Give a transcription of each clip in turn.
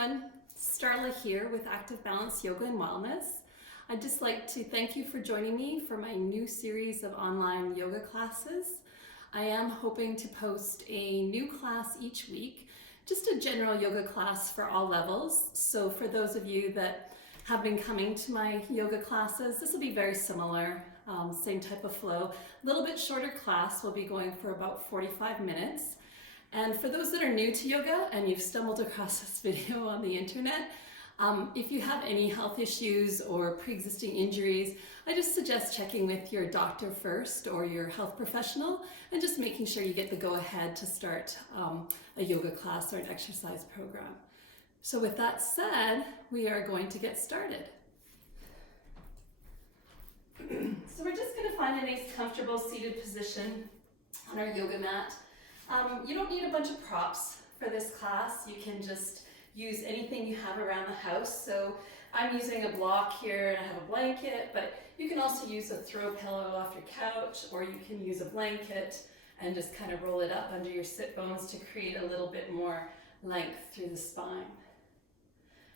everyone, Starla here with Active Balance Yoga and Wellness. I'd just like to thank you for joining me for my new series of online yoga classes. I am hoping to post a new class each week, just a general yoga class for all levels. So for those of you that have been coming to my yoga classes, this will be very similar, same type of flow. A little bit shorter class, we'll be going for about 45 minutes. And for those that are new to yoga and you've stumbled across this video on the internet, if you have any health issues or pre-existing injuries, I just suggest checking with your doctor first or your health professional and just making sure you get the go-ahead to start a yoga class or an exercise program. So with that said, we are going to get started. So we're just going to find a nice comfortable seated position on our yoga mat. You don't need a bunch of props for this class. You can just use anything you have around the house. So I'm using a block here and I have a blanket, but you can also use a throw pillow off your couch, or you can use a blanket and just kind of roll it up under your sit bones to create a little bit more length through the spine.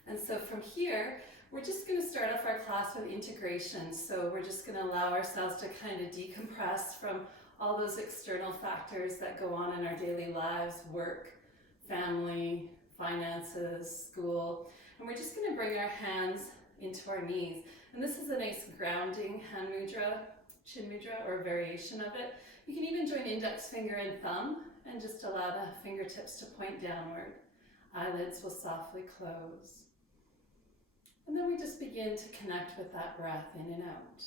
And so from here, we're just going to start off our class with integration. So we're just going to allow ourselves to kind of decompress from all those external factors that go on in our daily lives, work, family, finances, school. And we're just going to bring our hands into our knees. And this is a nice grounding hand mudra, chin mudra, or a variation of it. You can even join index finger and thumb and just allow the fingertips to point downward. Eyelids will softly close. And then we just begin to connect with that breath in and out.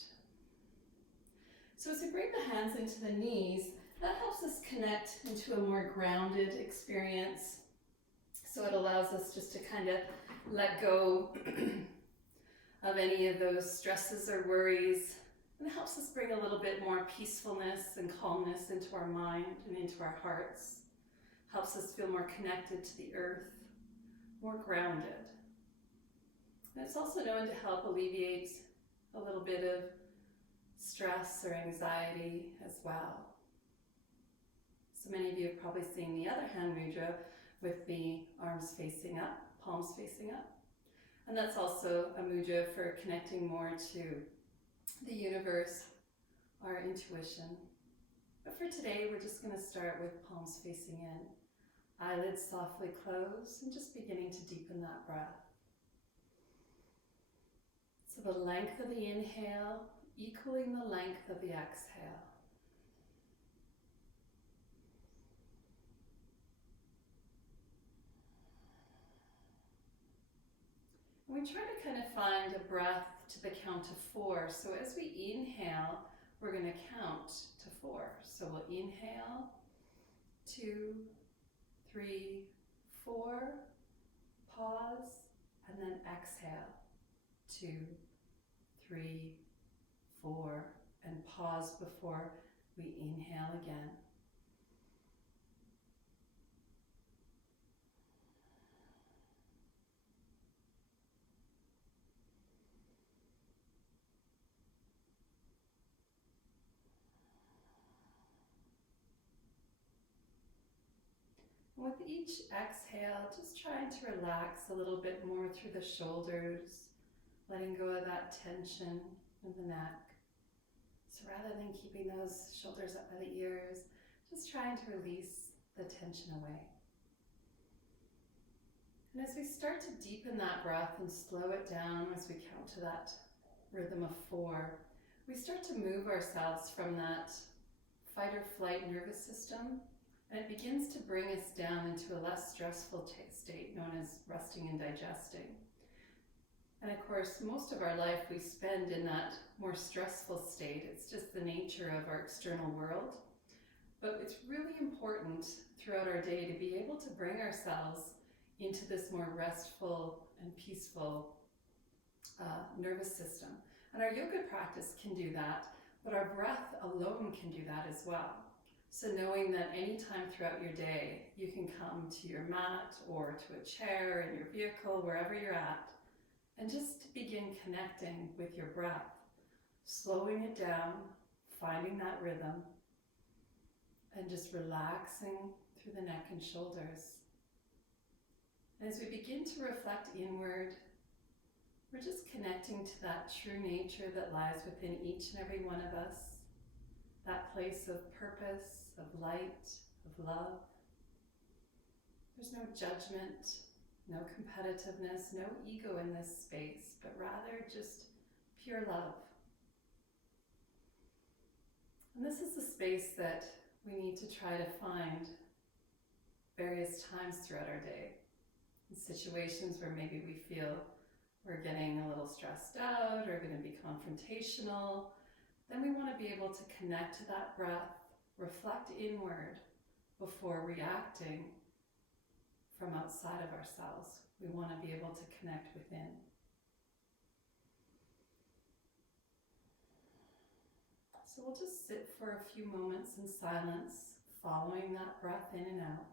So as we bring the hands into the knees, that helps us connect into a more grounded experience. So it allows us just to kind of let go of any of those stresses or worries. And it helps us bring a little bit more peacefulness and calmness into our mind and into our hearts. Helps us feel more connected to the earth, more grounded. And it's also known to help alleviate a little bit of stress or anxiety as well. So many of you have probably seen the other hand mudra with the arms facing up, palms facing up. And that's also a mudra for connecting more to the universe, our intuition. But for today, we're just going to start with palms facing in, eyelids softly closed, and just beginning to deepen that breath. So the length of the inhale equaling the length of the exhale. We try to kind of find a breath to the count of 4. So as we inhale, we're going to count to 4. So we'll inhale, 2, 3, 4, pause, and then exhale, 2, 3, 4, and pause before we inhale again. With each exhale, just trying to relax a little bit more through the shoulders, letting go of that tension in the neck. So rather than keeping those shoulders up by the ears, just trying to release the tension away. And as we start to deepen that breath and slow it down as we count to that rhythm of 4, we start to move ourselves from that fight or flight nervous system, and it begins to bring us down into a less stressful state known as resting and digesting. And of course, most of our life we spend in that more stressful state. It's just the nature of our external world. But it's really important throughout our day to be able to bring ourselves into this more restful and peaceful nervous system. And our yoga practice can do that, but our breath alone can do that as well. So knowing that anytime throughout your day, you can come to your mat or to a chair in your vehicle, wherever you're at, and just begin connecting with your breath, slowing it down, finding that rhythm, and just relaxing through the neck and shoulders. And as we begin to reflect inward, we're just connecting to that true nature that lies within each and every one of us. That place of purpose, of light, of love. There's no judgment, no competitiveness, no ego in this space, but rather just pure love. And this is the space that we need to try to find various times throughout our day. In situations where maybe we feel we're getting a little stressed out or going to be confrontational, then we want to be able to connect to that breath, reflect inward before reacting from outside of ourselves. We want to be able to connect within. So we'll just sit for a few moments in silence, following that breath in and out.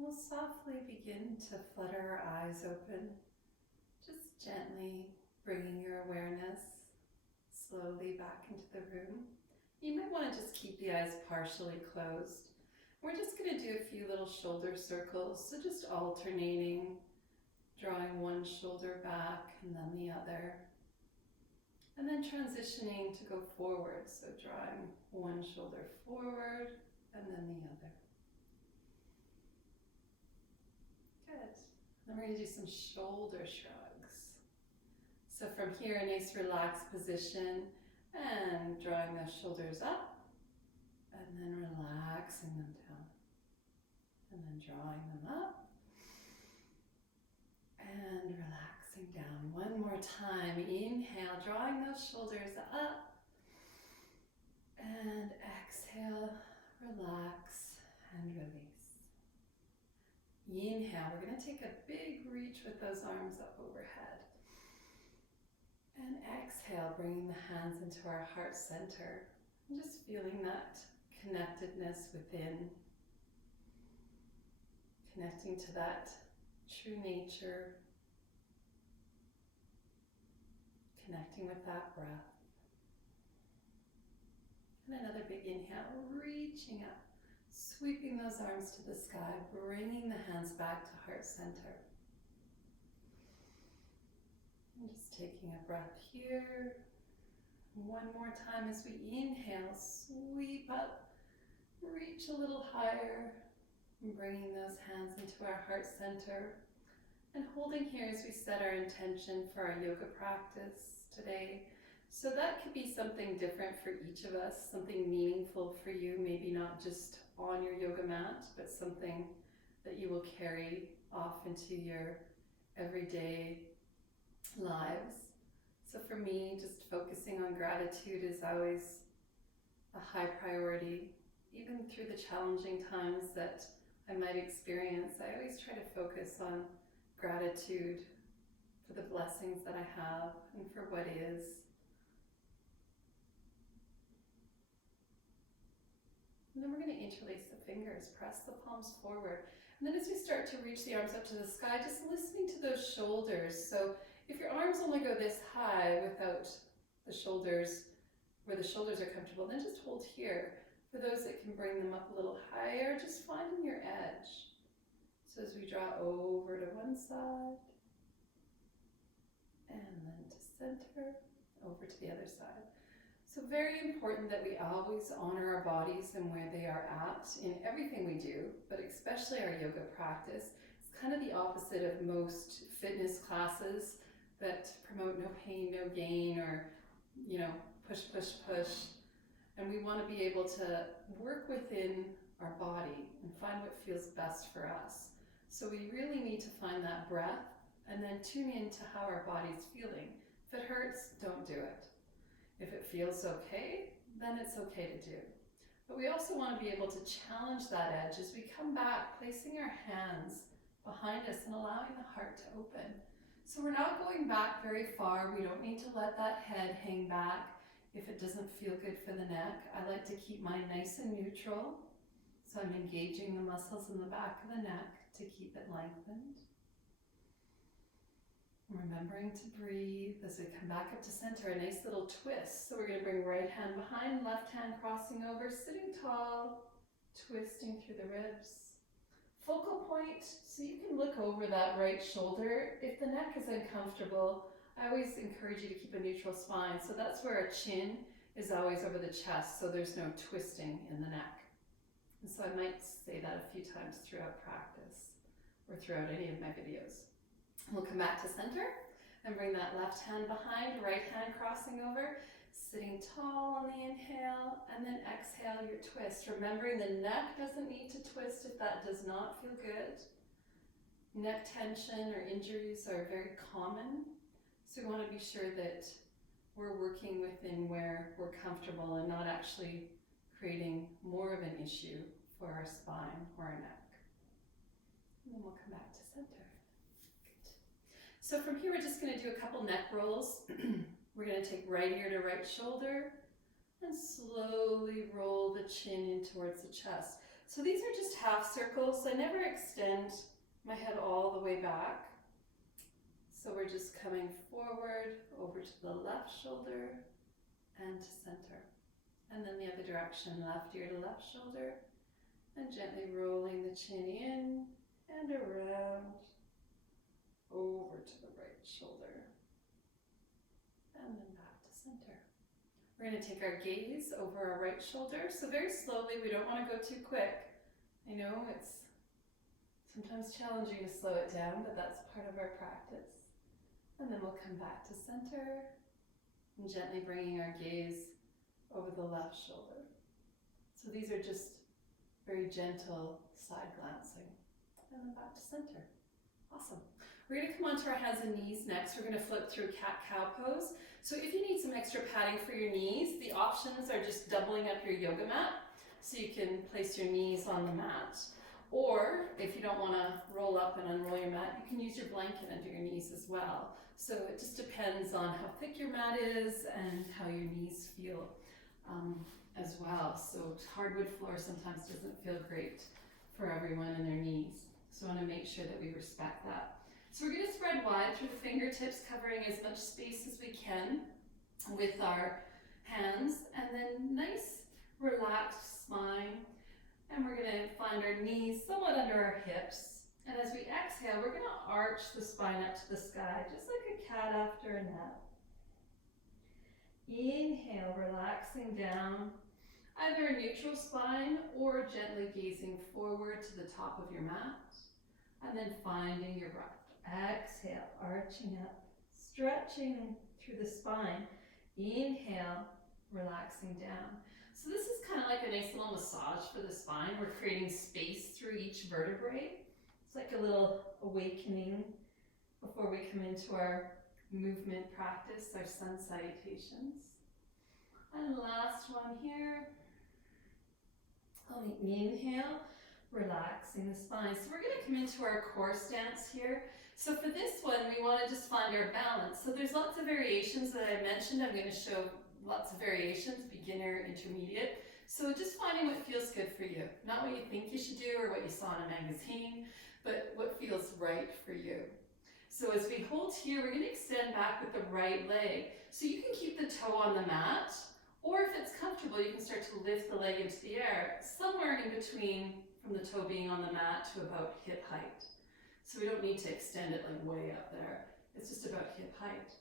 We'll softly begin to flutter our eyes open, just gently bringing your awareness slowly back into the room. You might want to just keep the eyes partially closed. We're just going to do a few little shoulder circles, so just alternating, drawing one shoulder back and then the other. And then transitioning to go forward, so drawing one shoulder forward and then the other. Good. Then we're going to do some shoulder shrugs. So from here, a nice relaxed position and drawing those shoulders up and then relaxing them down. And then drawing them up and relaxing down. One more time. Inhale, drawing those shoulders up and exhale, relax and release. Inhale, we're going to take a big reach with those arms up overhead. And exhale, bringing the hands into our heart center. And just feeling that connectedness within. Connecting to that true nature. Connecting with that breath. And another big inhale, reaching up. Sweeping those arms to the sky, bringing the hands back to heart center. And just taking a breath here. One more time as we inhale, sweep up, reach a little higher, and bringing those hands into our heart center. And holding here as we set our intention for our yoga practice today. So that could be something different for each of us, something meaningful for you, maybe not just on your yoga mat, but something that you will carry off into your everyday lives. So for me, just focusing on gratitude is always a high priority. Even through the challenging times that I might experience, I always try to focus on gratitude for the blessings that I have and for what is. And then we're going to interlace the fingers, press the palms forward. And then as we start to reach the arms up to the sky, just listening to those shoulders. So if your arms only go this high without the shoulders, where the shoulders are comfortable, then just hold here. For those that can bring them up a little higher, just finding your edge. So as we draw over to one side, and then to center, over to the other side. So very important that we always honor our bodies and where they are at in everything we do, but especially our yoga practice. It's kind of the opposite of most fitness classes that promote no pain, no gain, or, push, push, push. And we want to be able to work within our body and find what feels best for us. So we really need to find that breath and then tune into how our body's feeling. If it hurts, don't do it. If it feels okay, then it's okay to do. But we also want to be able to challenge that edge as we come back, placing our hands behind us and allowing the heart to open. So we're not going back very far. We don't need to let that head hang back if it doesn't feel good for the neck. I like to keep mine nice and neutral. So I'm engaging the muscles in the back of the neck to keep it lengthened. Remembering to breathe as we come back up to center, a nice little twist. So we're going to bring right hand behind, left hand crossing over, sitting tall, twisting through the ribs. Focal point, so you can look over that right shoulder. If the neck is uncomfortable, I always encourage you to keep a neutral spine. So that's where our chin is always over the chest, so there's no twisting in the neck. And so I might say that a few times throughout practice or throughout any of my videos. We'll come back to center and bring that left hand behind, right hand crossing over, sitting tall on the inhale, and then exhale your twist. Remembering the neck doesn't need to twist if that does not feel good. Neck tension or injuries are very common, so we want to be sure that we're working within where we're comfortable and not actually creating more of an issue for our spine or our neck. And then we'll come back to center. So from here, we're just going to do a couple neck rolls. We're going to take right ear to right shoulder and slowly roll the chin in towards the chest. So these are just half circles. I never extend my head all the way back. So we're just coming forward, over to the left shoulder and to center. And then the other direction, left ear to left shoulder, and gently rolling the chin in and around, over to the right shoulder, and then back to center. We're going to take our gaze over our right shoulder. So very slowly, we don't want to go too quick. I know it's sometimes challenging to slow it down, but that's part of our practice. And then we'll come back to center and gently bringing our gaze over the left shoulder. So these are just very gentle side glancing. And then back to center. Awesome. We're going to come onto our hands and knees next. We're going to flip through cat-cow pose. So if you need some extra padding for your knees, the options are just doubling up your yoga mat. So you can place your knees on the mat. Or if you don't want to roll up and unroll your mat, you can use your blanket under your knees as well. So it just depends on how thick your mat is and how your knees feel as well. So hardwood floor sometimes doesn't feel great for everyone and their knees. So I want to make sure that we respect that. So we're going to spread wide through the fingertips, covering as much space as we can with our hands, and then nice relaxed spine. And we're going to find our knees somewhat under our hips. And as we exhale, we're going to arch the spine up to the sky, just like a cat after a nap. Inhale, relaxing down, either a neutral spine or gently gazing forward to the top of your mat. And then finding your breath. Exhale, arching up, stretching through the spine. Inhale, relaxing down. So this is kind of like a nice little massage for the spine. We're creating space through each vertebrae. It's like a little awakening before we come into our movement practice, our sun salutations. And last one here. Inhale, relaxing the spine. So we're going to come into our core stance here. So for this one, we want to just find our balance. So there's lots of variations that I mentioned. I'm going to show lots of variations, beginner, intermediate. So just finding what feels good for you. Not what you think you should do or what you saw in a magazine, but what feels right for you. So as we hold here, we're going to extend back with the right leg. So you can keep the toe on the mat, or if it's comfortable, you can start to lift the leg into the air, somewhere in between from the toe being on the mat to about hip height. So we don't need to extend it like way up there. It's just about hip height.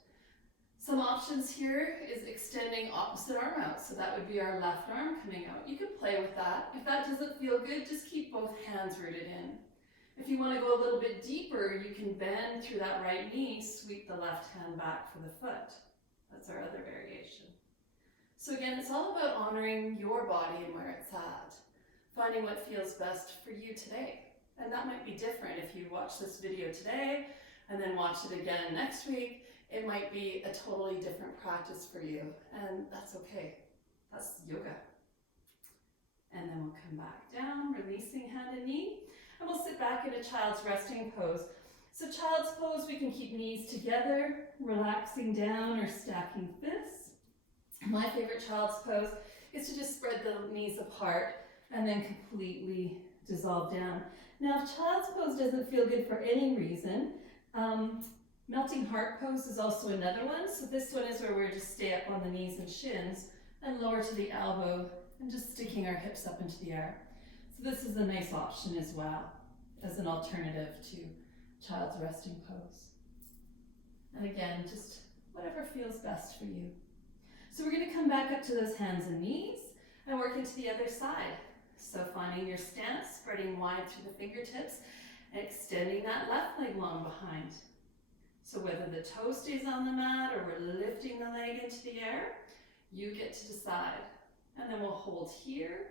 Some options here is extending opposite arm out. So that would be our left arm coming out. You can play with that. If that doesn't feel good, just keep both hands rooted in. If you want to go a little bit deeper, you can bend through that right knee, sweep the left hand back for the foot. That's our other variation. So again, it's all about honoring your body and where it's at, finding what feels best for you today. And that might be different if you watch this video today and then watch it again next week. It might be a totally different practice for you, and that's okay. That's yoga. And then we'll come back down, releasing hand and knee, and we'll sit back in a child's resting pose. So child's pose, we can keep knees together, relaxing down or stacking fists. My favorite child's pose is to just spread the knees apart and then completely dissolve down. Now, if child's pose doesn't feel good for any reason, melting heart pose is also another one. So this one is where we just stay up on the knees and shins and lower to the elbow and just sticking our hips up into the air. So this is a nice option as well as an alternative to child's resting pose. And again, just whatever feels best for you. So we're going to come back up to those hands and knees and work into the other side. So finding your stance, spreading wide through the fingertips, and extending that left leg long behind. So whether the toe stays on the mat or we're lifting the leg into the air, you get to decide. And then we'll hold here,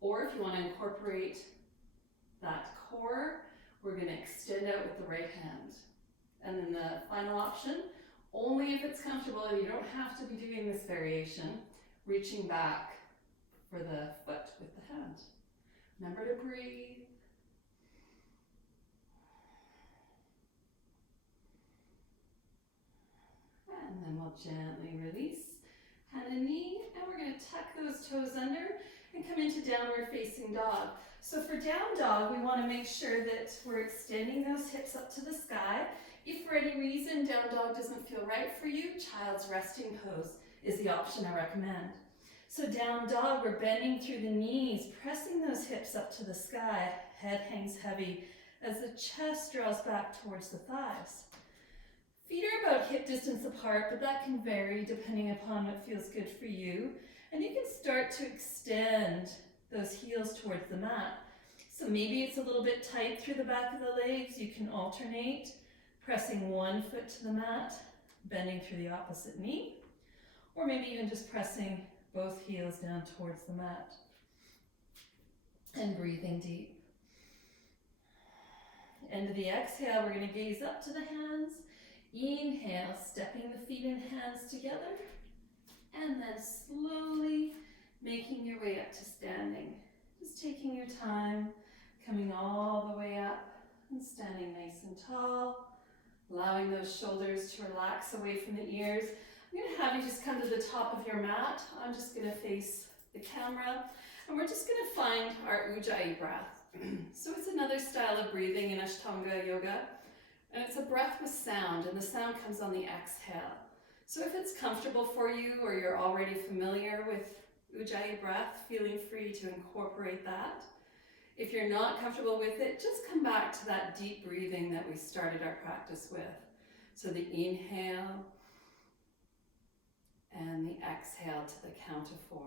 or if you want to incorporate that core, we're going to extend out with the right hand. And then the final option, only if it's comfortable, you don't have to be doing this variation, reaching back for the foot with the hand. Remember to breathe. And then we'll gently release hand and knee, and we're going to tuck those toes under and come into downward facing dog. So for down dog, we want to make sure that we're extending those hips up to the sky. If for any reason down dog doesn't feel right for you, child's resting pose is the option I recommend. So down dog, we're bending through the knees, pressing those hips up to the sky. Head hangs heavy as the chest draws back towards the thighs. Feet are about hip distance apart, but that can vary depending upon what feels good for you. And you can start to extend those heels towards the mat. So maybe it's a little bit tight through the back of the legs. You can alternate, pressing one foot to the mat, bending through the opposite knee, or maybe even just pressing both heels down towards the mat. And breathing deep. End of the exhale, we're going to gaze up to the hands. Inhale, stepping the feet and hands together, and then slowly making your way up to standing. Just taking your time, coming all the way up and standing nice and tall, allowing those shoulders to relax away from the ears. I'm going to have you just come to the top of your mat. I'm just going to face the camera, and we're just going to find our Ujjayi breath. So it's another style of breathing in Ashtanga yoga. And it's a breath with sound, and the sound comes on the exhale. So if it's comfortable for you or you're already familiar with Ujjayi breath, feeling free to incorporate that. If you're not comfortable with it, just come back to that deep breathing that we started our practice with. So the inhale and the exhale to the count of 4.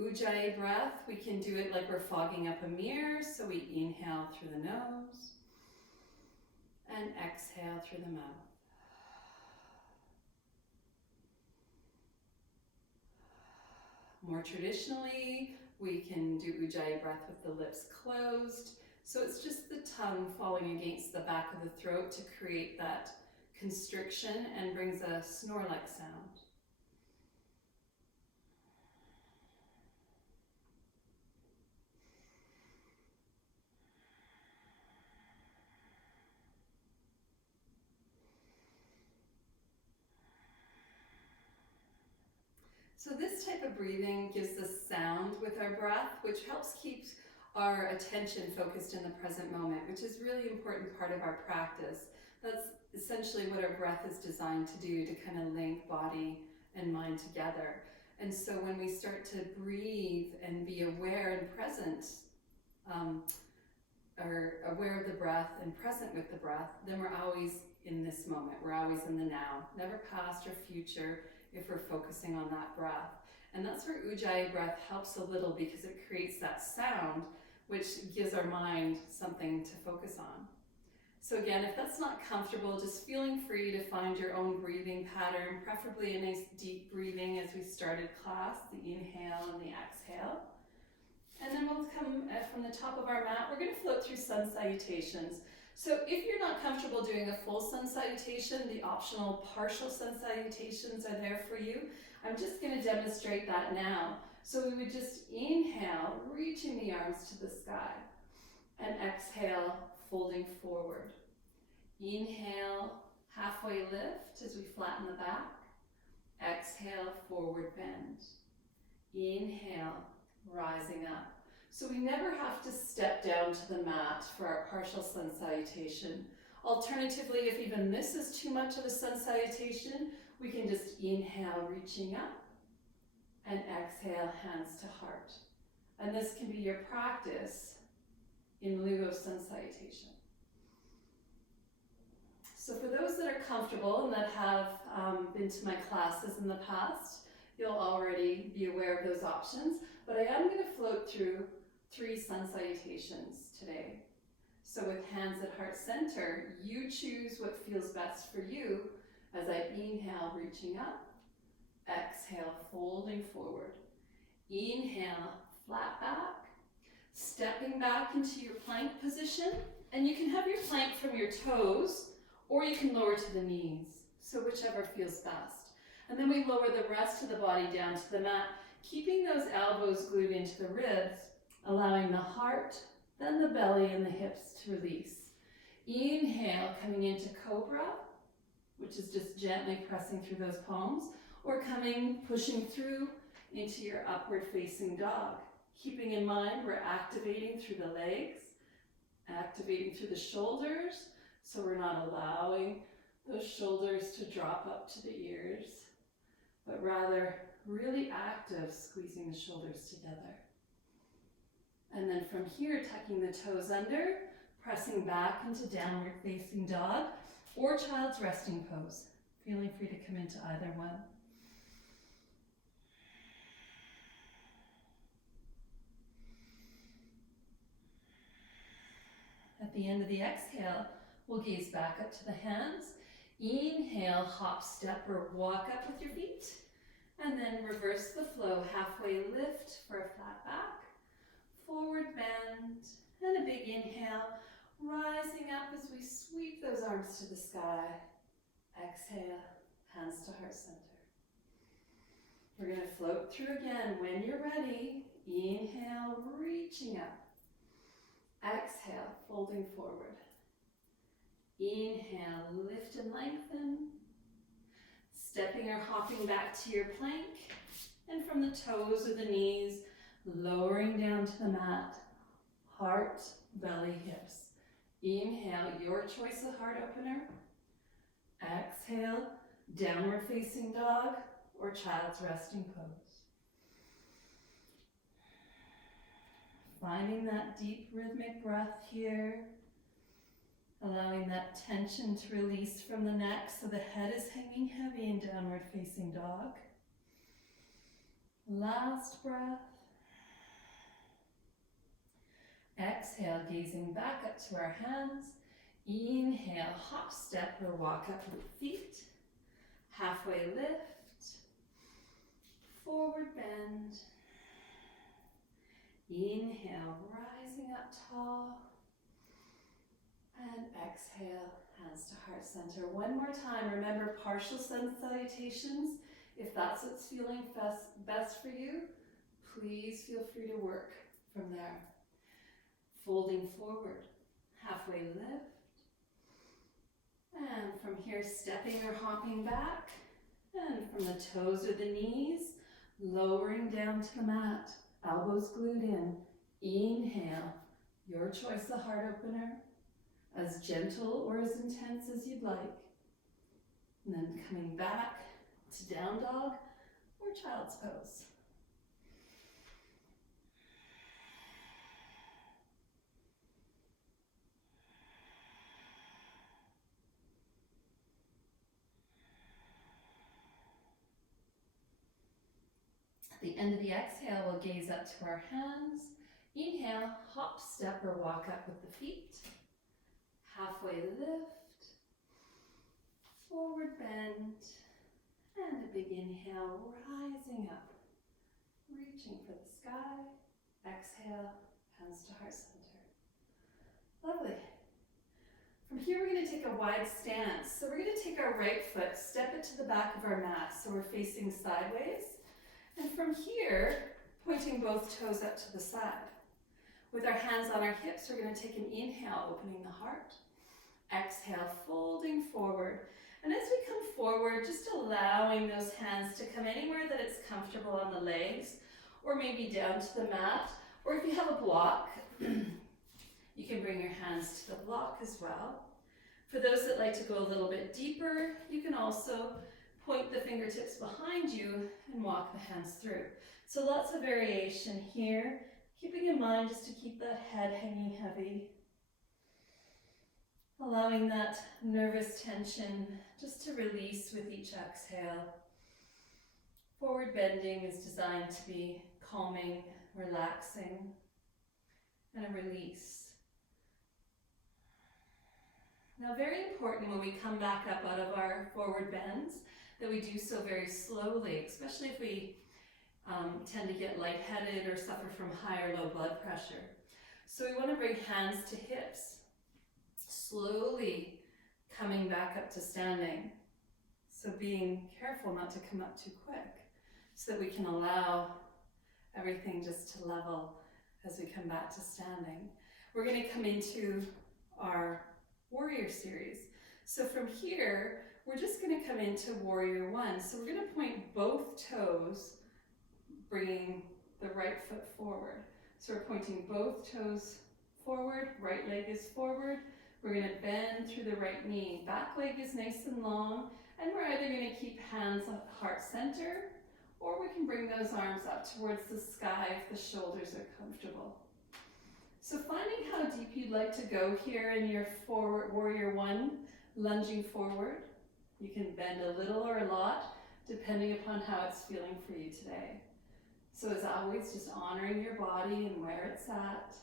Ujjayi breath, we can do it like we're fogging up a mirror. So we inhale through the nose and exhale through the mouth. More traditionally, we can do Ujjayi breath with the lips closed. So it's just the tongue falling against the back of the throat to create that constriction and brings a snore-like sound. So this type of breathing gives us sound with our breath, which helps keep our attention focused in the present moment, which is really important part of our practice. That's essentially what our breath is designed to do, to kind of link body and mind together. And so when we start to breathe and be aware and present, or aware of the breath and present with the breath, then we're always in this moment. We're always in the now, never past or future, if we're focusing on that breath. And that's where Ujjayi breath helps a little, because it creates that sound which gives our mind something to focus on. So again, if that's not comfortable, just feeling free to find your own breathing pattern, preferably a nice deep breathing as we started class, the inhale and the exhale. And then we'll come from the top of our mat. We're going to float through sun salutations. So if you're not comfortable doing a full sun salutation, the optional partial sun salutations are there for you. I'm just going to demonstrate that now. So we would just inhale, reaching the arms to the sky, and exhale, folding forward. Inhale, halfway lift as we flatten the back. Exhale, forward bend. Inhale, rising up. So we never have to step down to the mat for our partial sun salutation. Alternatively, if even this is too much of a sun salutation, we can just inhale, reaching up, and exhale, hands to heart. And this can be your practice in lieu of sun salutation. So for those that are comfortable and that have been to my classes in the past, you'll already be aware of those options, but I am going to float through 3 sun salutations today. So with hands at heart center, you choose what feels best for you as I inhale, reaching up. Exhale, folding forward. Inhale, flat back. Stepping back into your plank position. And you can have your plank from your toes, or you can lower to the knees. So whichever feels best. And then we lower the rest of the body down to the mat, keeping those elbows glued into the ribs, allowing the heart, then the belly and the hips to release. Inhale, coming into cobra, which is just gently pressing through those palms, or pushing through into your upward facing dog. Keeping in mind we're activating through the legs, activating through the shoulders, so we're not allowing those shoulders to drop up to the ears, but rather really active, squeezing the shoulders together. And then from here, tucking the toes under, pressing back into downward facing dog or child's resting pose. Feeling free to come into either one. At the end of the exhale, we'll gaze back up to the hands. Inhale, hop, step, or walk up with your feet. And then reverse the flow, halfway lift for a flat back. Forward bend, and a big inhale, rising up as we sweep those arms to the sky. Exhale, hands to heart center. We're going to float through again. When you're ready, inhale, reaching up. Exhale, folding forward. Inhale, lift and lengthen. Stepping or hopping back to your plank. And from the toes or the knees, lowering down to the mat. Heart, belly, hips. Inhale, your choice of heart opener. Exhale, downward facing dog or child's resting pose. Finding that deep rhythmic breath here. Allowing that tension to release from the neck so the head is hanging heavy in downward facing dog. Last breath. Exhale, gazing back up to our hands. Inhale, hop, step, or walk up with feet. Halfway lift. Forward bend. Inhale, rising up tall. And exhale, hands to heart center. One more time, remember partial sun salutations. If that's what's feeling best for you, please feel free to work from there. Folding forward, halfway lift. And from here, stepping or hopping back. And from the toes or the knees, lowering down to the mat. Elbows glued in. Inhale, your choice of heart opener. As gentle or as intense as you'd like. And then coming back to down dog or child's pose. At the end of the exhale, we'll gaze up to our hands. Inhale, hop, step, or walk up with the feet. Halfway lift, forward bend, and a big inhale, rising up, reaching for the sky. Exhale, hands to heart center. Lovely. From here, we're going to take a wide stance. So we're going to take our right foot, step it to the back of our mat. So we're facing sideways. And from here, pointing both toes up to the side. With our hands on our hips, we're going to take an inhale, opening the heart. Exhale, folding forward. And as we come forward, just allowing those hands to come anywhere that it's comfortable on the legs, or maybe down to the mat. Or if you have a block, you can bring your hands to the block as well. For those that like to go a little bit deeper, you can also point the fingertips behind you and walk the hands through. So lots of variation here, keeping in mind just to keep that head hanging heavy. Allowing that nervous tension just to release with each exhale. Forward bending is designed to be calming, relaxing, and a release. Now, very important when we come back up out of our forward bends that we do so very slowly, especially if we tend to get lightheaded or suffer from high or low blood pressure. So we want to bring hands to hips, slowly coming back up to standing. So being careful not to come up too quick so that we can allow everything just to level as we come back to standing. We're going to come into our warrior series. So from here, we're just going to come into warrior one. So we're going to point both toes, bringing the right foot forward. So we're pointing both toes forward, right leg is forward. We're going to bend through the right knee. Back leg is nice and long, and we're either going to keep hands at heart center, or we can bring those arms up towards the sky if the shoulders are comfortable. So finding how deep you'd like to go here in your forward warrior one, lunging forward. You can bend a little or a lot, depending upon how it's feeling for you today. So as always, just honoring your body and where it's at.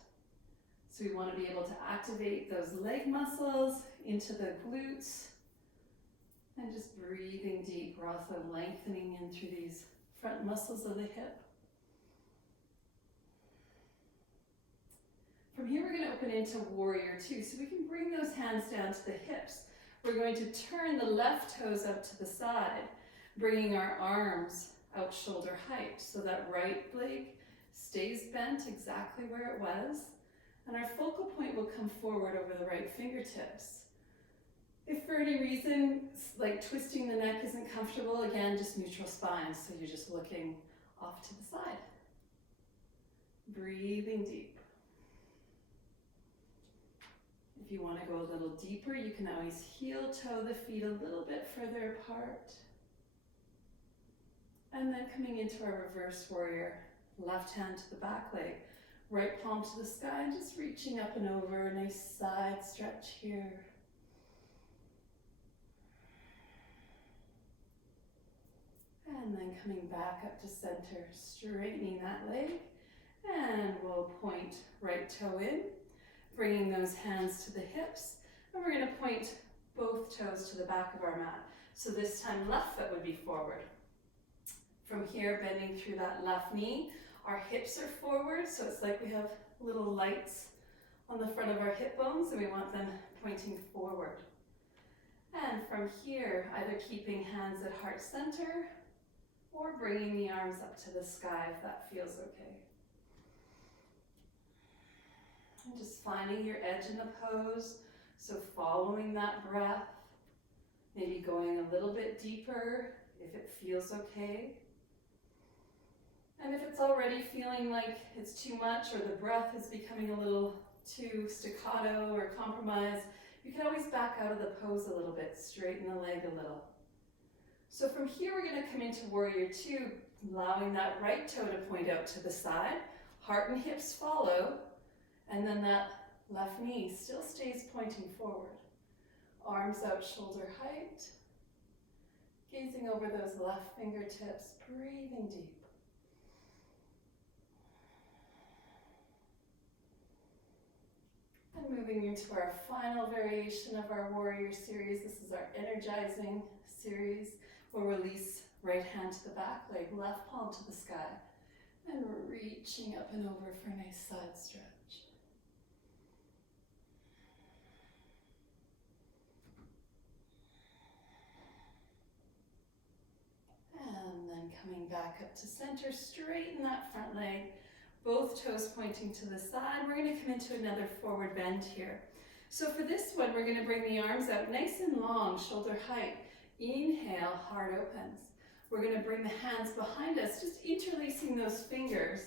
So we want to be able to activate those leg muscles into the glutes. And just breathing deep, we're also lengthening in through these front muscles of the hip. From here, we're going to open into warrior two. So we can bring those hands down to the hips. We're going to turn the left toes up to the side, bringing our arms out shoulder height. So that right leg stays bent exactly where it was. And our focal point will come forward over the right fingertips. If for any reason, like twisting the neck isn't comfortable, again, just neutral spine. So you're just looking off to the side. Breathing deep. If you want to go a little deeper, you can always heel toe the feet a little bit further apart. And then coming into our reverse warrior, left hand to the back leg, right palm to the sky, and just reaching up and over, a nice side stretch here. And then coming back up to center, straightening that leg, and we'll point right toe in, bringing those hands to the hips, and we're going to point both toes to the back of our mat. So this time left foot would be forward. From here, bending through that left knee, our hips are forward, so it's like we have little lights on the front of our hip bones, and we want them pointing forward. And from here, either keeping hands at heart center, or bringing the arms up to the sky if that feels okay. And just finding your edge in the pose, so following that breath, maybe going a little bit deeper if it feels okay. And if it's already feeling like it's too much or the breath is becoming a little too staccato or compromised, you can always back out of the pose a little bit, straighten the leg a little. So from here, we're going to come into warrior two, allowing that right toe to point out to the side, heart and hips follow, and then that left knee still stays pointing forward. Arms out shoulder height, gazing over those left fingertips, breathing deep. And moving into our final variation of our warrior series. This is our energizing series. We'll release right hand to the back leg, left palm to the sky. And reaching up and over for a nice side stretch. And then coming back up to center, straighten that front leg, both toes pointing to the side. We're going to come into another forward bend here. So for this one, we're going to bring the arms out nice and long, shoulder height. Inhale, heart opens. We're going to bring the hands behind us, just interlacing those fingers.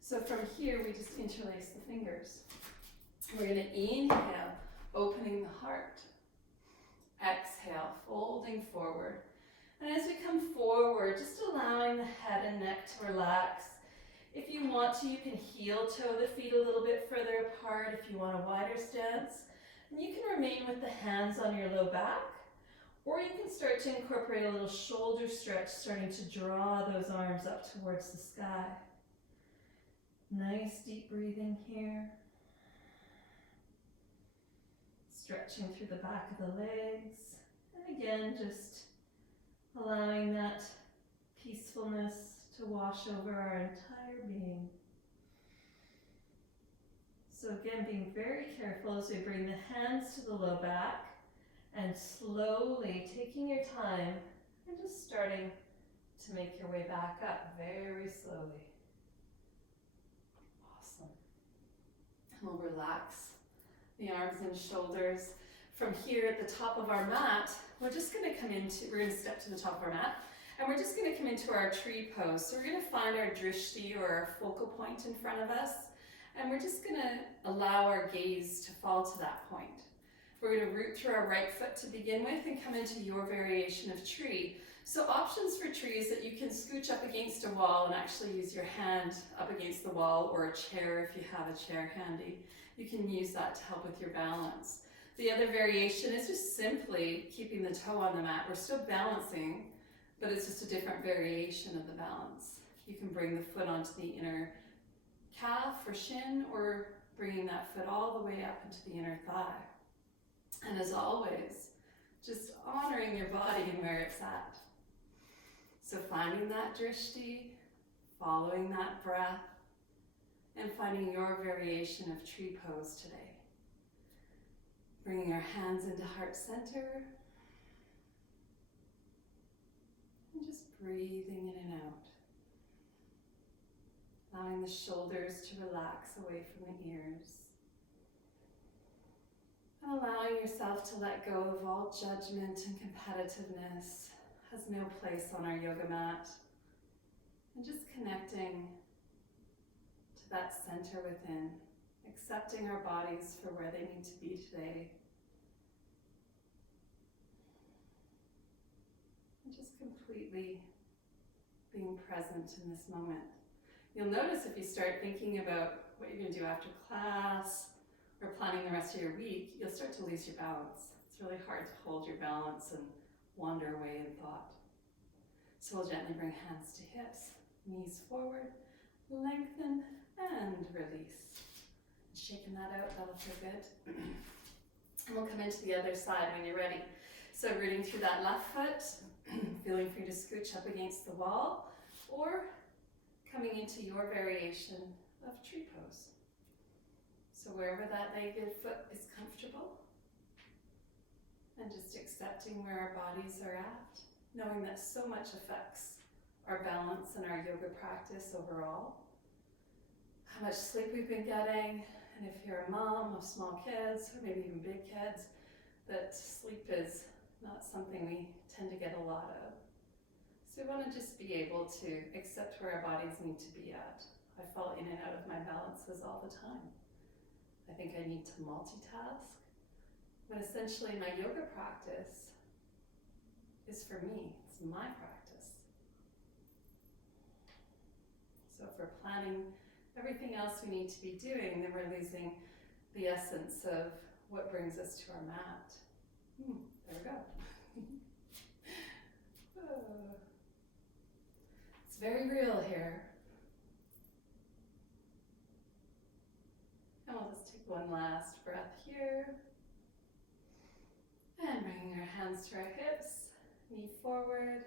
So from here, we just interlace the fingers. We're going to inhale, opening the heart. Exhale, folding forward. And as we come forward, just allowing the head and neck to relax. If you want to, you can heel toe the feet a little bit further apart if you want a wider stance. And you can remain with the hands on your low back, or you can start to incorporate a little shoulder stretch, starting to draw those arms up towards the sky. Nice deep breathing here. Stretching through the back of the legs. And again, just allowing that peacefulness to wash over our entire being. So again, being very careful as we bring the hands to the low back and slowly taking your time and just starting to make your way back up very slowly. Awesome. And we'll relax the arms and shoulders. From here at the top of our mat, we're going to step to the top of our mat, and we're just going to come into our tree pose. So we're going to find our drishti, or our focal point in front of us, and we're just going to allow our gaze to fall to that point. We're going to root through our right foot to begin with and come into your variation of tree. So options for tree is that you can scooch up against a wall and actually use your hand up against the wall, or a chair if you have a chair handy. You can use that to help with your balance. The other variation is just simply keeping the toe on the mat. We're still balancing, but it's just a different variation of the balance. You can bring the foot onto the inner calf or shin, or bringing that foot all the way up into the inner thigh. And as always, just honoring your body and where it's at. So finding that drishti, following that breath, and finding your variation of tree pose today. Bringing our hands into heart center. And just breathing in and out. Allowing the shoulders to relax away from the ears. And allowing yourself to let go of all judgment and competitiveness. Has no place on our yoga mat. And just connecting to that center within. Accepting our bodies for where they need to be today. And just completely being present in this moment. You'll notice if you start thinking about what you're going to do after class or planning the rest of your week, you'll start to lose your balance. It's really hard to hold your balance and wander away in thought. So we'll gently bring hands to hips, knees forward, lengthen and release. Shaking that out, that'll feel good. And we'll come into the other side when you're ready. So rooting through that left foot, feeling free to scooch up against the wall, or coming into your variation of tree pose. So wherever that legged foot is comfortable, and just accepting where our bodies are at, knowing that so much affects our balance and our yoga practice overall. How much sleep we've been getting, and if you're a mom of small kids, or maybe even big kids, that sleep is not something we tend to get a lot of. So we want to just be able to accept where our bodies need to be at. I fall in and out of my balances all the time. I think I need to multitask, but essentially my yoga practice is for me, it's my practice. So if we're planning everything else we need to be doing, then we're losing the essence of what brings us to our mat. There we go. It's very real here. And we'll just take one last breath here. And bringing our hands to our hips, knee forward,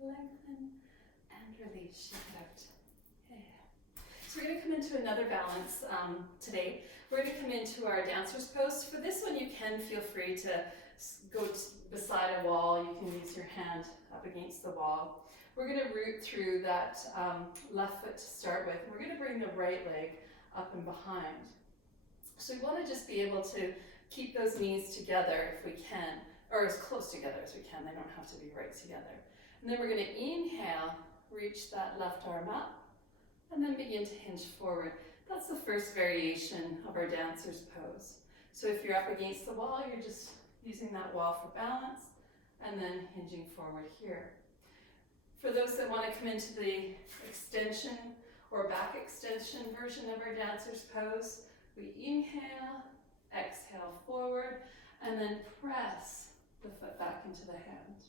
lengthen, and release, shake it out. Yeah. So we're going to come into another balance today. We're going to come into our dancer's pose. For this one, you can feel free to go beside a wall. You can use your hand up against the wall. We're going to root through that left foot to start with. We're going to bring the right leg up and behind. So we want to just be able to keep those knees together if we can, or as close together as we can. They don't have to be right together. And then we're going to inhale, reach that left arm up, and then begin to hinge forward. That's the first variation of our dancer's pose. So if you're up against the wall, you're just using that wall for balance, and then hinging forward here. For those that want to come into the extension or back extension version of our dancer's pose, we inhale, exhale forward, and then press the foot back into the hand.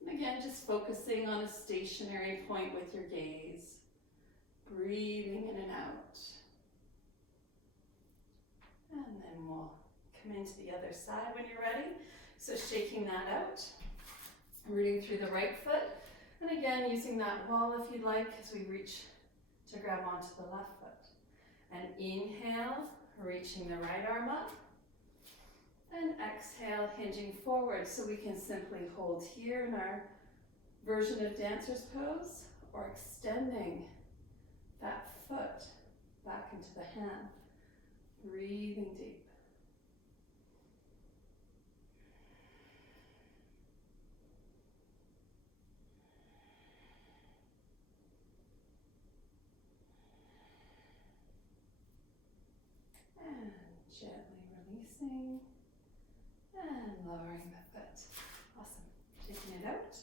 And again, just focusing on a stationary point with your gaze. Breathing in and out. And then we'll come into the other side when you're ready. So shaking that out, rooting through the right foot. And again, using that wall if you'd like as we reach to grab onto the left foot. And inhale, reaching the right arm up. And exhale, hinging forward. So we can simply hold here in our version of dancer's pose, or extending that foot back into the hand. Breathing deep. And gently releasing and lowering the foot. Awesome. Taking it out.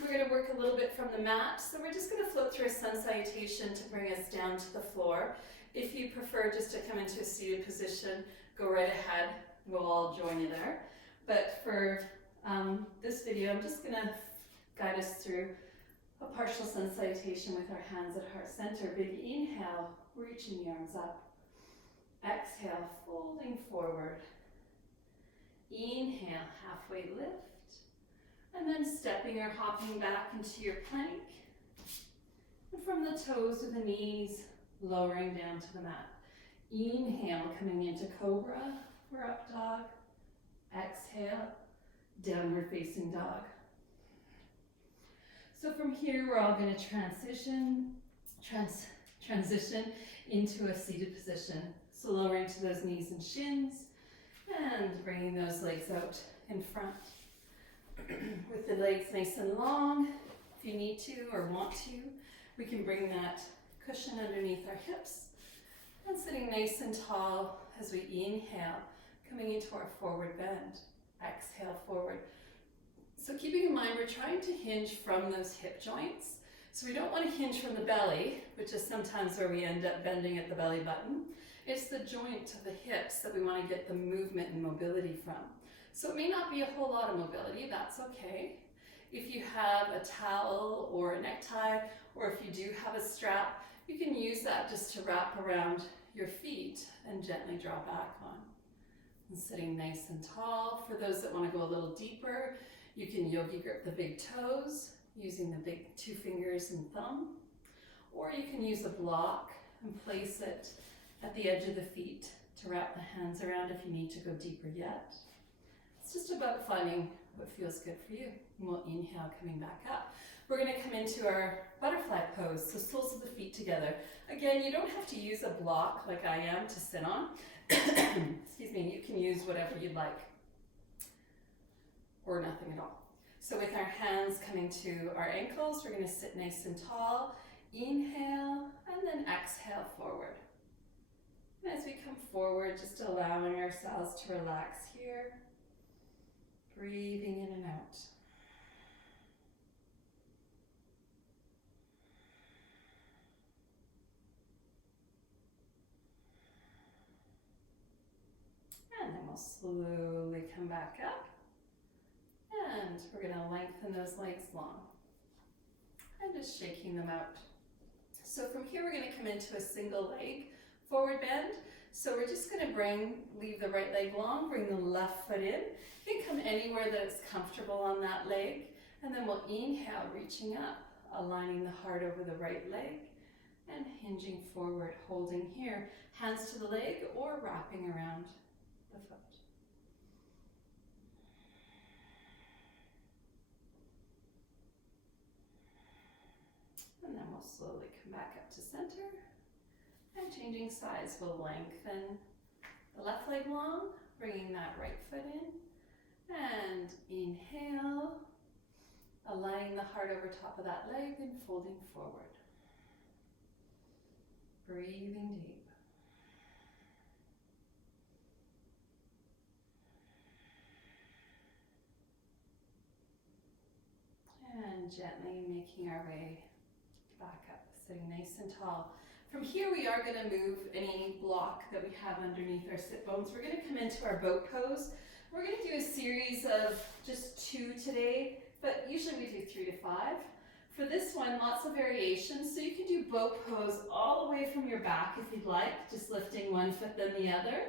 We're going to work a little bit from the mat, so we're just going to float through a sun salutation to bring us down to the floor. If you prefer just to come into a seated position, go right ahead. We'll all join you there. But for this video, I'm just going to guide us through a partial sun salutation with our hands at heart center. Big inhale, reaching the arms up. Exhale, folding forward. Inhale, halfway lift. And then stepping or hopping back into your plank. And from the toes to the knees, lowering down to the mat. Inhale, coming into cobra or up dog. Exhale, downward facing dog. So from here, we're all going to transition into a seated position. So lowering to those knees and shins, and bringing those legs out in front. With the legs nice and long, if you need to or want to, we can bring that cushion underneath our hips and sitting nice and tall as we inhale, coming into our forward bend. Exhale forward. So keeping in mind, we're trying to hinge from those hip joints. So we don't want to hinge from the belly, which is sometimes where we end up bending at the belly button. It's the joint of the hips that we want to get the movement and mobility from. So it may not be a whole lot of mobility, that's okay. If you have a towel or a necktie, or if you do have a strap, you can use that just to wrap around your feet and gently draw back on. And sitting nice and tall. For those that want to go a little deeper, you can yogi grip the big toes using the big 2 fingers and thumb. Or you can use a block and place it at the edge of the feet to wrap the hands around if you need to go deeper yet. It's just about finding what feels good for you. And we'll inhale, coming back up. We're going to come into our butterfly pose, so soles of the feet together. Again, you don't have to use a block like I am to sit on. Excuse me, you can use whatever you'd like, or nothing at all. So with our hands coming to our ankles, we're going to sit nice and tall. Inhale, and then exhale forward. And as we come forward, just allowing ourselves to relax here. Breathing in and out. And then we'll slowly come back up. And we're going to lengthen those legs long. And just shaking them out. So from here, we're going to come into a single leg forward bend. So we're just going to leave the right leg long, bring the left foot in. You can come anywhere that is comfortable on that leg. And then we'll inhale, reaching up, aligning the heart over the right leg. and hinging forward, holding here. Hands to the leg or wrapping around the foot. And then we'll slowly come back up to center. And changing sides, we'll lengthen the left leg long, bringing that right foot in. And inhale, aligning the heart over top of that leg and folding forward. Breathing deep. And gently making our way back up, sitting nice and tall. From here we are going to move any block that we have underneath our sit bones. We're going to come into our boat pose. We're going to do a series of just 2 today, but usually we do 3 to 5. For this one, lots of variations. So you can do boat pose all the way from your back if you'd like, just lifting one foot then the other.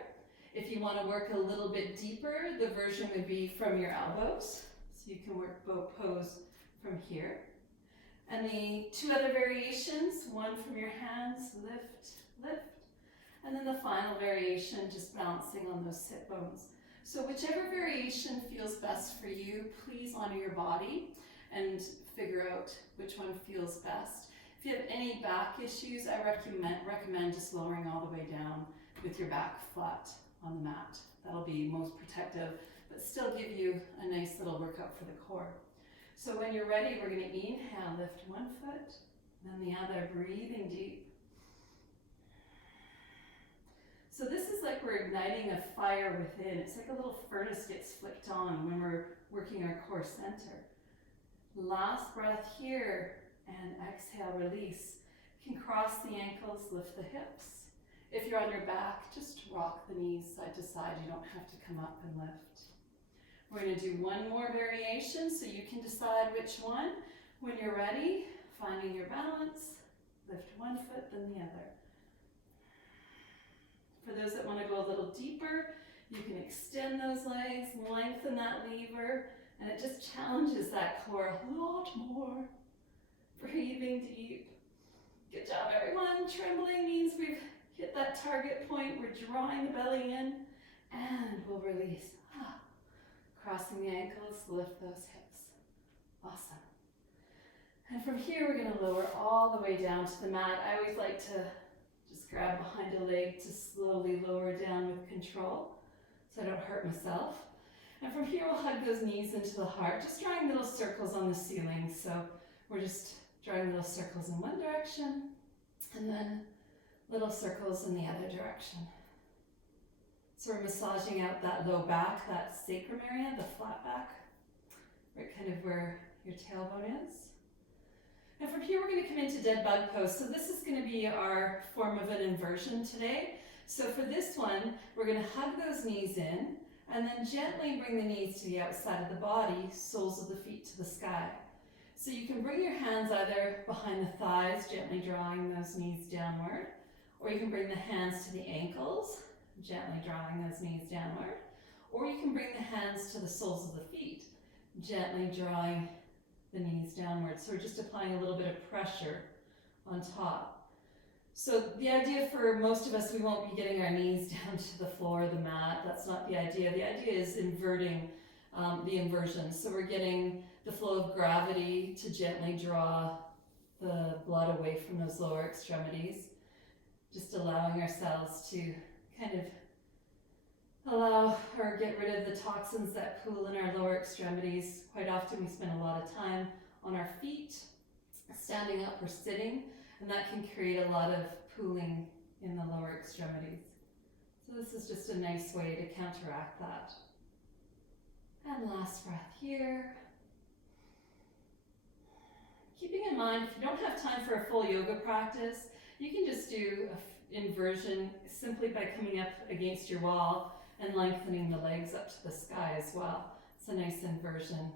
If you want to work a little bit deeper, the version would be from your elbows. So you can work boat pose from here. And the 2 other variations, one from your hands, lift, lift. And then the final variation, just balancing on those sit bones. So whichever variation feels best for you, please honor your body and figure out which one feels best. If you have any back issues, I recommend just lowering all the way down with your back flat on the mat. That'll be most protective, but still give you a nice little workout for the core. So when you're ready, we're going to inhale, lift one foot, then the other, breathing deep. So this is like we're igniting a fire within. It's like a little furnace gets flicked on when we're working our core center. Last breath here, and exhale, release. You can cross the ankles, lift the hips. If you're on your back, just rock the knees side to side. You don't have to come up and lift. We're going to do one more variation, so you can decide which one. When you're ready, finding your balance, lift one foot, then the other. For those that want to go a little deeper, you can extend those legs, lengthen that lever, and it just challenges that core a lot more. Breathing deep. Good job, everyone. Trembling means we've hit that target point. We're drawing the belly in, and we'll release. Crossing the ankles, lift those hips. Awesome. And from here, we're going to lower all the way down to the mat. I always like to just grab behind a leg to slowly lower down with control so I don't hurt myself. And from here, we'll hug those knees into the heart, just drawing little circles on the ceiling. So we're just drawing little circles in one direction and then little circles in the other direction. So we're massaging out that low back, that sacrum area, the flat back, right kind of where your tailbone is. And from here, we're going to come into dead bug pose. So this is going to be our form of an inversion today. So for this one, we're going to hug those knees in and then gently bring the knees to the outside of the body, soles of the feet to the sky. So you can bring your hands either behind the thighs, gently drawing those knees downward, or you can bring the hands to the ankles, gently drawing those knees downward, or you can bring the hands to the soles of the feet, gently drawing the knees downward. So we're just applying a little bit of pressure on top. So the idea for most of us, we won't be getting our knees down to the floor, the mat. That's not the idea. The idea is inverting the inversion. So we're getting the flow of gravity to gently draw the blood away from those lower extremities, just allowing ourselves to kind of allow or get rid of the toxins that pool in our lower extremities. Quite often we spend a lot of time on our feet, standing up or sitting, and that can create a lot of pooling in the lower extremities. So this is just a nice way to counteract that. And last breath here. Keeping in mind, if you don't have time for a full yoga practice, you can just do an inversion simply by coming up against your wall and lengthening the legs up to the sky as well. It's a nice inversion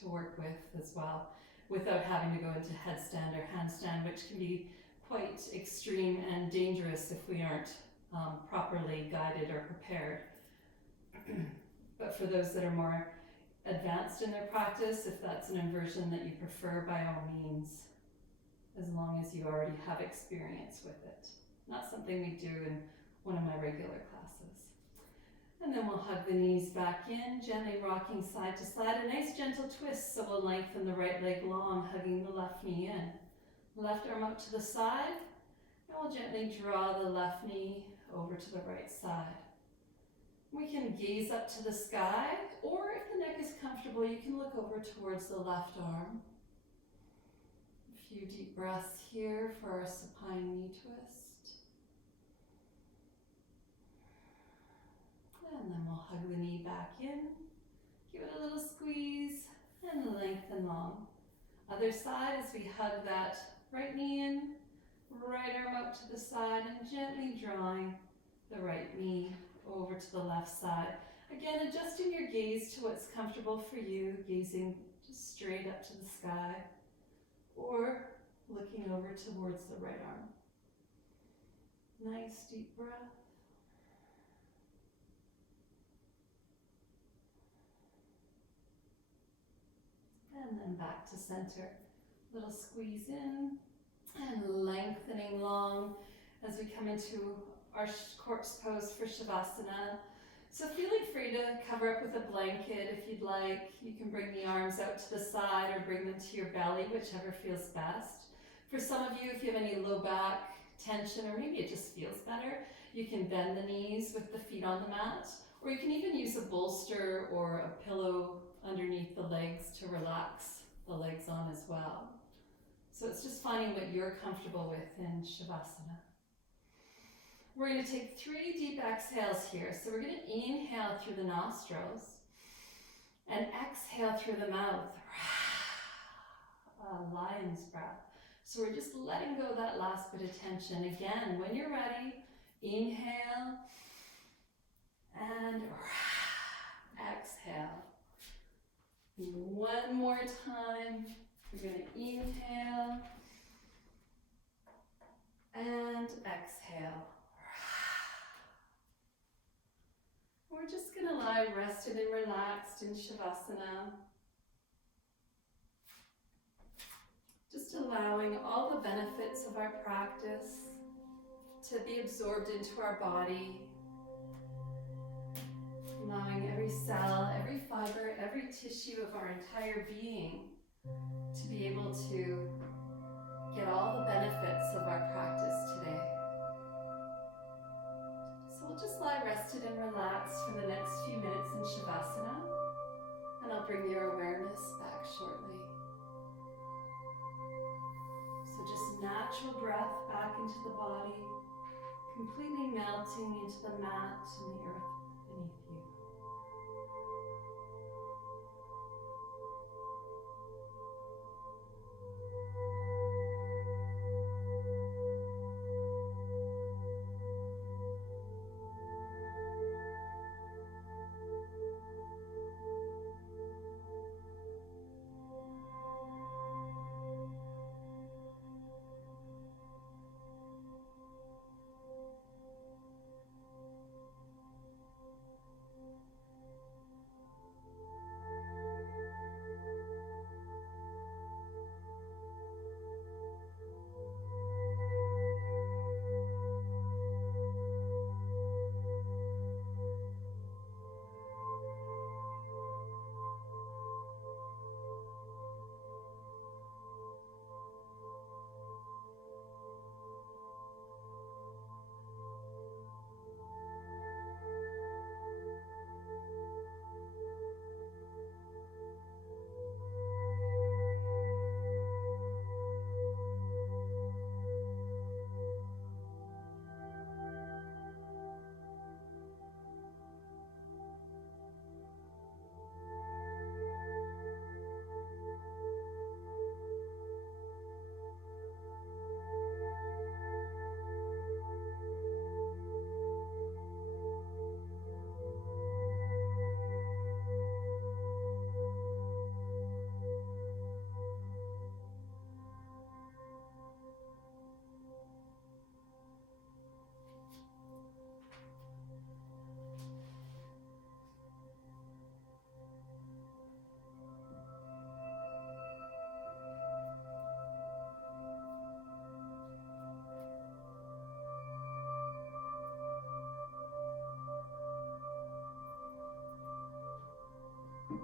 to work with as well, without having to go into headstand or handstand, which can be quite extreme and dangerous if we aren't properly guided or prepared. But for those that are more advanced in their practice, if that's an inversion that you prefer, by all means, as long as you already have experience with it. Not something we do in one of my regular classes. And then we'll hug the knees back in, gently rocking side to side. A nice gentle twist, so we'll lengthen the right leg long, hugging the left knee in. Left arm up to the side, and we'll gently draw the left knee over to the right side. We can gaze up to the sky, or if the neck is comfortable, you can look over towards the left arm. A few deep breaths here for our supine knee twist. And then we'll hug the knee back in, give it a little squeeze, and lengthen long. Other side as we hug that right knee in, right arm up to the side, and gently drawing the right knee over to the left side. Again, adjusting your gaze to what's comfortable for you, gazing just straight up to the sky, or looking over towards the right arm. Nice deep breath. And then back to center. Little squeeze in and lengthening long as we come into our corpse pose for Shavasana. So feeling free to cover up with a blanket if you'd like. You can bring the arms out to the side or bring them to your belly, whichever feels best. For some of you, if you have any low back tension, or maybe it just feels better, you can bend the knees with the feet on the mat, or you can even use a bolster or a pillow underneath the legs to relax the legs on as well. So it's just finding what you're comfortable with in Shavasana. We're going to take 3 deep exhales here. So we're going to inhale through the nostrils and exhale through the mouth. A lion's breath. So we're just letting go that last bit of tension. Again, when you're ready, inhale and exhale. One more time. We're going to inhale and exhale. We're just going to lie rested and relaxed in Shavasana. Just allowing all the benefits of our practice to be absorbed into our body. Allowing every cell, every fiber, every tissue of our entire being to be able to get all the benefits of our practice today. So we'll just lie rested and relaxed for the next few minutes in Shavasana, and I'll bring your awareness back shortly. So just natural breath back into the body, completely melting into the mat and the earth beneath you. When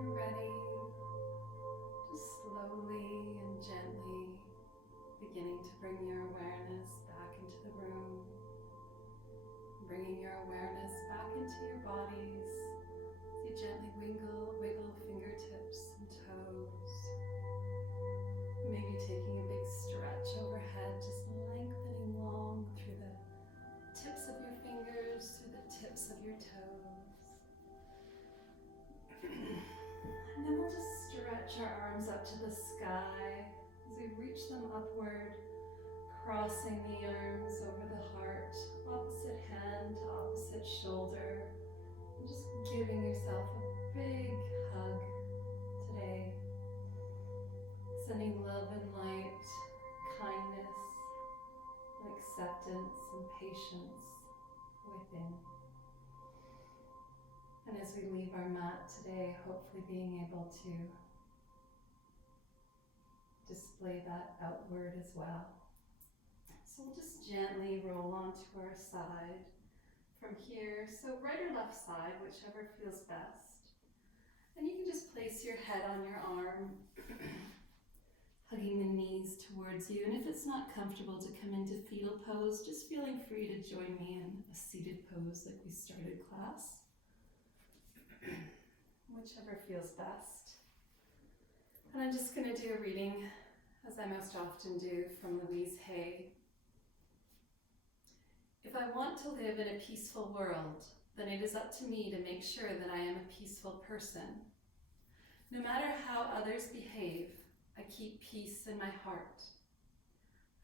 you're ready, just slowly and gently beginning to bring your awareness back into the room, bringing your awareness back into your bodies as you gently wiggle fingertips and toes. Maybe taking a big stretch overhead, just lengthening long through the tips of your fingers, through the tips of your toes. And then we'll just stretch our arms up to the sky as we reach them upward, crossing the arms over the heart, opposite hand to opposite shoulder, and just giving yourself a big hug today. Sending love and light, kindness, and acceptance and patience within. And as we leave our mat today, hopefully being able to display that outward as well. So we'll just gently roll onto our side from here. So right or left side, whichever feels best. And you can just place your head on your arm, hugging the knees towards you. And if it's not comfortable to come into fetal pose, just feeling free to join me in a seated pose like we started class. Whichever feels best. And I'm just going to do a reading, as I most often do, from Louise Hay. If I want to live in a peaceful world, then it is up to me to make sure that I am a peaceful person. No matter how others behave, I keep peace in my heart.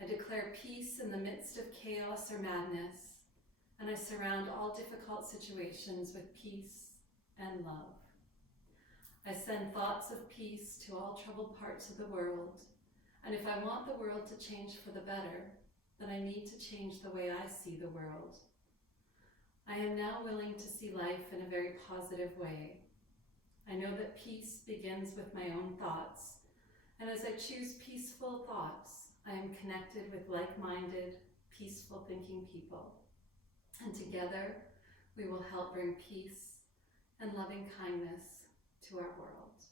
I declare peace in the midst of chaos or madness, and I surround all difficult situations with peace and love. I send thoughts of peace to all troubled parts of the world, and if I want the world to change for the better, then I need to change the way I see the world. I am now willing to see life in a very positive way. I know that peace begins with my own thoughts, and as I choose peaceful thoughts, I am connected with like-minded, peaceful thinking people. And together, we will help bring peace and loving kindness to our world.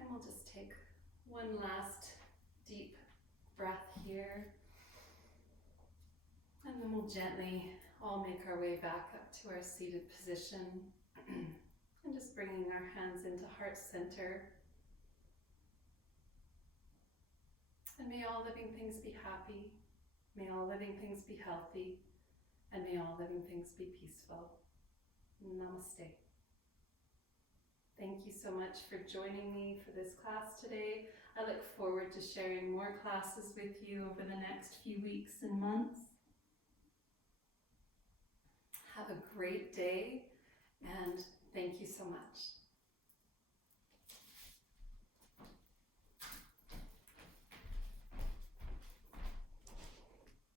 And we'll just take one last deep breath here. And then we'll gently all make our way back up to our seated position. And just bringing our hands into heart center. And may all living things be happy. May all living things be healthy. And may all living things be peaceful. Namaste. Thank you so much for joining me for this class today. I look forward to sharing more classes with you over the next few weeks and months. Have a great day, and thank you so much.